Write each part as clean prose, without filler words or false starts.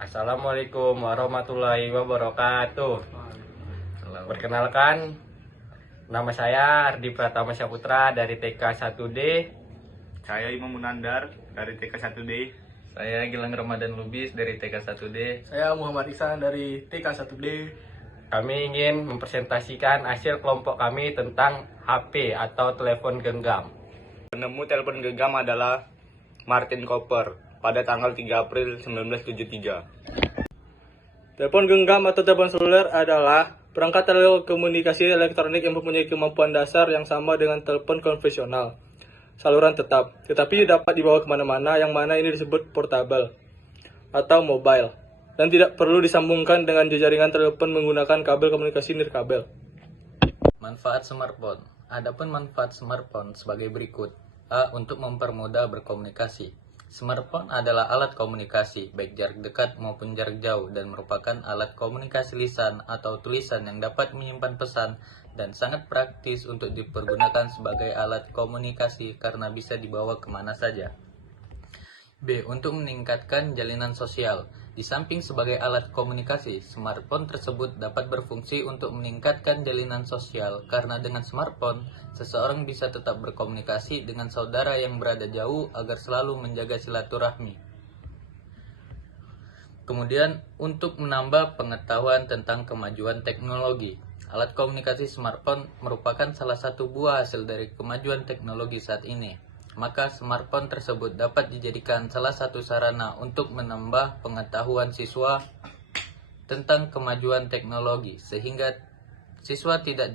Assalamualaikum warahmatullahi wabarakatuh. Perkenalkan, nama saya Ardi Pratama Saputra dari TK 1D. Saya Imam Munandar dari TK 1D. Saya Gilang Ramadan Lubis dari TK 1D. Saya Muhammad Ihsan dari TK 1D. Kami ingin mempresentasikan hasil kelompok kami tentang HP atau telepon genggam. Penemu telepon genggam adalah Martin Cooper pada tanggal 3 April 1973. Telepon genggam atau telepon seluler adalah perangkat telekomunikasi elektronik yang mempunyai kemampuan dasar yang sama dengan telepon konvensional, saluran tetap, tetapi dapat dibawa kemana-mana, yang mana ini disebut portable atau mobile, dan tidak perlu disambungkan dengan jaringan telepon menggunakan kabel komunikasi nirkabel. Manfaat smartphone. Adapun manfaat smartphone sebagai berikut. A. Untuk mempermudah berkomunikasi. Smartphone adalah alat komunikasi, baik jarak dekat maupun jarak jauh, dan merupakan alat komunikasi lisan atau tulisan yang dapat menyimpan pesan dan sangat praktis untuk dipergunakan sebagai alat komunikasi karena bisa dibawa kemana saja. B. Untuk meningkatkan jalinan sosial. Di samping sebagai alat komunikasi, smartphone tersebut dapat berfungsi untuk meningkatkan jalinan sosial karena dengan smartphone, seseorang bisa tetap berkomunikasi dengan saudara yang berada jauh agar selalu menjaga silaturahmi. Kemudian, untuk menambah pengetahuan tentang kemajuan teknologi. Alat komunikasi smartphone merupakan salah satu buah hasil dari kemajuan teknologi saat ini. Maka smartphone tersebut dapat dijadikan salah satu sarana untuk menambah pengetahuan siswa tentang kemajuan teknologi, sehingga siswa tidak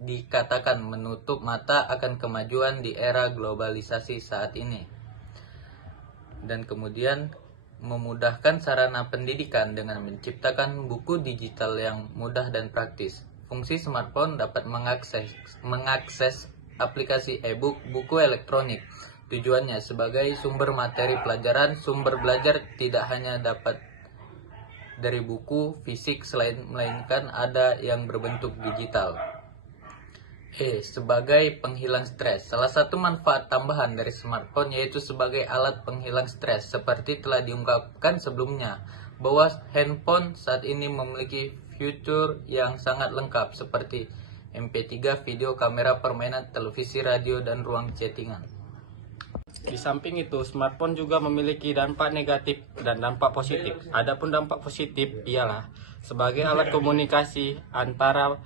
dikatakan menutup mata akan kemajuan di era globalisasi saat ini. Dan kemudian memudahkan sarana pendidikan dengan menciptakan buku digital yang mudah dan praktis. Fungsi smartphone dapat mengakses aplikasi e-book, buku elektronik. Tujuannya sebagai sumber materi pelajaran. Sumber belajar tidak hanya dapat dari buku fisik, melainkan ada yang berbentuk digital. E. Sebagai penghilang stres. Salah satu manfaat tambahan dari smartphone yaitu sebagai alat penghilang stres. Seperti telah diungkapkan sebelumnya, bahwa handphone saat ini memiliki fitur yang sangat lengkap seperti MP3, video, kamera, permainan, televisi, radio, dan ruang chattingan. Di samping itu, smartphone juga memiliki dampak negatif dan dampak positif. Adapun dampak positif ialah sebagai alat komunikasi antara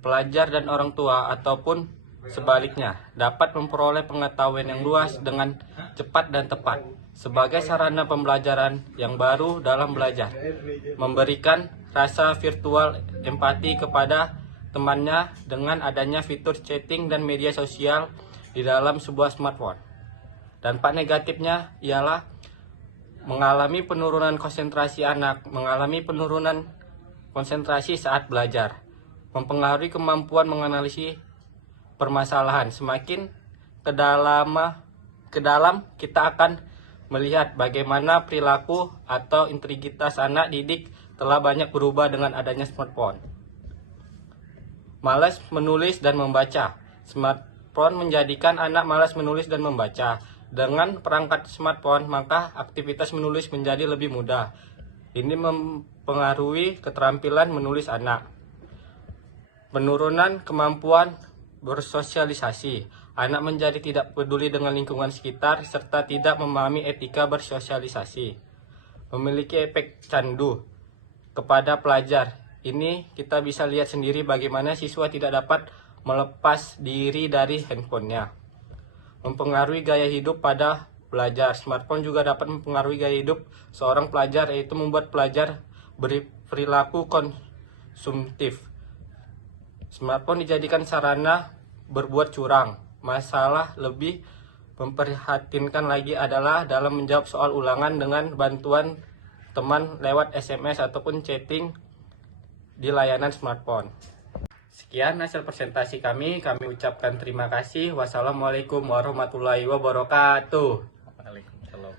pelajar dan orang tua ataupun sebaliknya, dapat memperoleh pengetahuan yang luas dengan cepat dan tepat. Sebagai sarana pembelajaran yang baru dalam belajar, memberikan rasa virtual empati kepada temannya dengan adanya fitur chatting dan media sosial di dalam sebuah smartphone. Dampak negatifnya ialah mengalami penurunan konsentrasi anak, mengalami penurunan konsentrasi saat belajar, mempengaruhi kemampuan menganalisis permasalahan. Semakin ke dalam kita akan melihat bagaimana perilaku atau integritas anak didik telah banyak berubah dengan adanya smartphone. Malas menulis dan membaca. Smartphone menjadikan anak malas menulis dan membaca. Dengan perangkat smartphone, maka aktivitas menulis menjadi lebih mudah. Ini mempengaruhi keterampilan menulis anak. Penurunan kemampuan bersosialisasi. Anak menjadi tidak peduli dengan lingkungan sekitar serta tidak memahami etika bersosialisasi. Memiliki efek candu kepada pelajar. Ini kita bisa lihat sendiri bagaimana siswa tidak dapat melepas diri dari handphonenya. Mempengaruhi gaya hidup pada pelajar. Smartphone juga dapat mempengaruhi gaya hidup seorang pelajar, yaitu membuat pelajar berperilaku konsumtif. Smartphone dijadikan sarana berbuat curang. Masalah lebih memprihatinkan lagi adalah dalam menjawab soal ulangan dengan bantuan teman lewat SMS ataupun chatting di layanan smartphone. Sekian hasil presentasi kami ucapkan terima kasih. Wassalamualaikum warahmatullahi wabarakatuh. Waalaikumsalam.